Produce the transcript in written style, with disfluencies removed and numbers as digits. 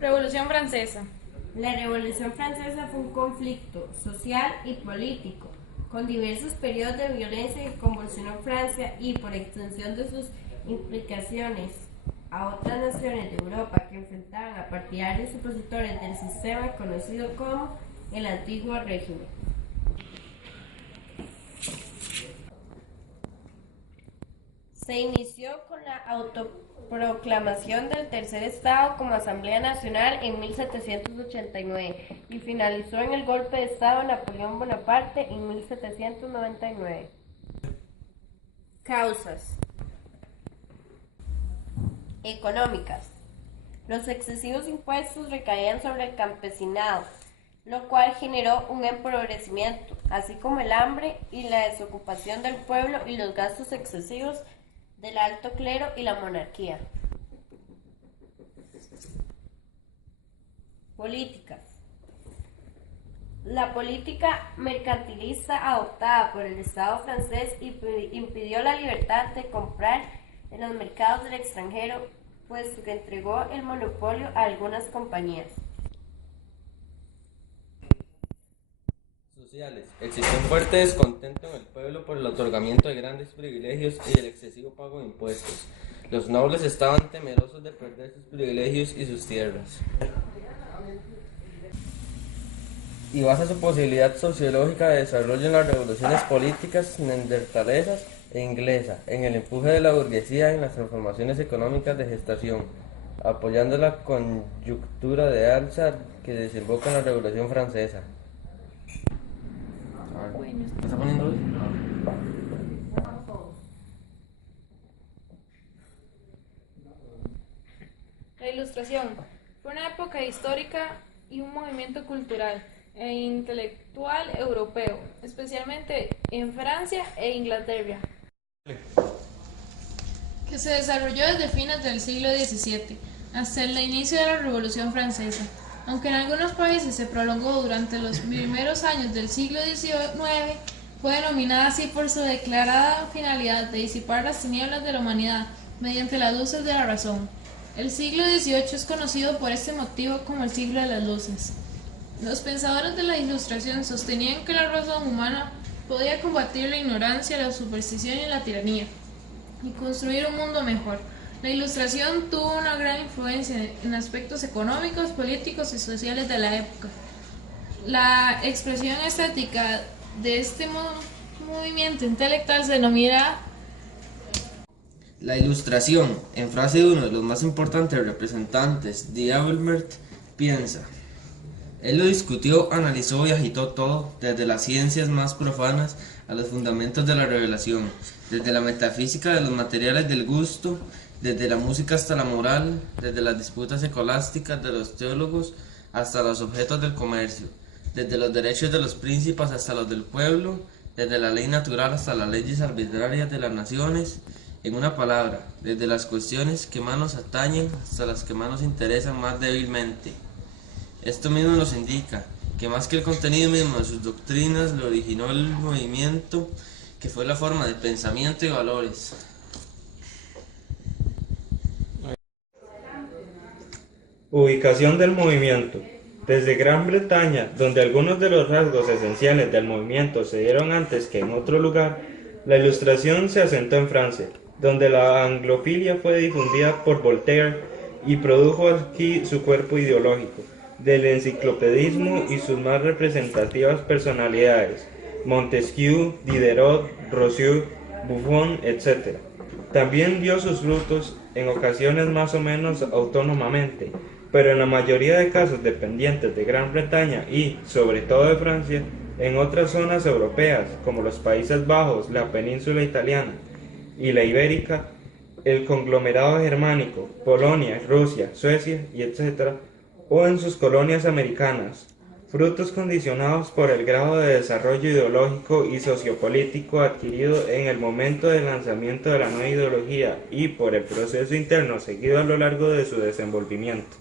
Revolución Francesa. La Revolución Francesa fue un conflicto social y político, con diversos periodos de violencia que convulsionó Francia y, por extensión de sus implicaciones, a otras naciones de Europa que enfrentaban a partidarios opositores del sistema conocido como el Antiguo Régimen. Se inició con la autoproclamación del Tercer Estado como Asamblea Nacional en 1789 y finalizó en el golpe de Estado de Napoleón Bonaparte en 1799. Causas económicas. Los excesivos impuestos recaían sobre el campesinado, lo cual generó un empobrecimiento, así como el hambre y la desocupación del pueblo y los gastos excesivos del alto clero y la monarquía. Políticas. La política mercantilista adoptada por el Estado francés impidió la libertad de comprar en los mercados del extranjero, puesto que entregó el monopolio a algunas compañías. Sociales. Existió un fuerte descontento en el pueblo por el otorgamiento de grandes privilegios y el excesivo pago de impuestos. Los nobles estaban temerosos de perder sus privilegios y sus tierras. Y basa su posibilidad sociológica de desarrollo en las revoluciones políticas neandertalesas e inglesa, en el empuje de la burguesía en las transformaciones económicas de gestación, apoyando la coyuntura de alza que desemboca en la Revolución Francesa. ¿Me está poniendo hoy? La Ilustración fue una época histórica y un movimiento cultural e intelectual europeo, especialmente en Francia e Inglaterra, que se desarrolló desde fines del siglo XVII hasta el inicio de la Revolución Francesa, aunque en algunos países se prolongó durante los primeros años del siglo XIX. Fue denominada así por su declarada finalidad de disipar las tinieblas de la humanidad mediante las luces de la razón. El siglo XVIII es conocido por este motivo como el siglo de las luces. Los pensadores de la Ilustración sostenían que la razón humana podía combatir la ignorancia, la superstición y la tiranía, y construir un mundo mejor. La Ilustración tuvo una gran influencia en aspectos económicos, políticos y sociales de la época. La expresión estética de este movimiento intelectual se denomina La Ilustración. En frase de uno de los más importantes representantes, D'Alembert, piensa: él lo discutió, analizó y agitó todo, desde las ciencias más profanas a los fundamentos de la revelación, desde la metafísica de los materiales del gusto, desde la música hasta la moral, desde las disputas escolásticas de los teólogos hasta los objetos del comercio, desde los derechos de los príncipes hasta los del pueblo, desde la ley natural hasta las leyes arbitrarias de las naciones. En una palabra, desde las cuestiones que más nos atañen hasta las que más nos interesan más débilmente. Esto mismo nos indica que más que el contenido mismo de sus doctrinas lo originó el movimiento, que fue la forma de pensamiento y valores. Ubicación del movimiento. Desde Gran Bretaña, donde algunos de los rasgos esenciales del movimiento se dieron antes que en otro lugar, la Ilustración se asentó en Francia, donde la anglofilia fue difundida por Voltaire y produjo aquí su cuerpo ideológico, del enciclopedismo y sus más representativas personalidades, Montesquieu, Diderot, Rousseau, Buffon, etc. También dio sus frutos en ocasiones más o menos autónomamente, pero en la mayoría de casos dependientes de Gran Bretaña y, sobre todo de Francia, en otras zonas europeas como los Países Bajos, la península italiana y la ibérica, el conglomerado germánico, Polonia, Rusia, Suecia y etc., o en sus colonias americanas, frutos condicionados por el grado de desarrollo ideológico y sociopolítico adquirido en el momento del lanzamiento de la nueva ideología y por el proceso interno seguido a lo largo de su desenvolvimiento.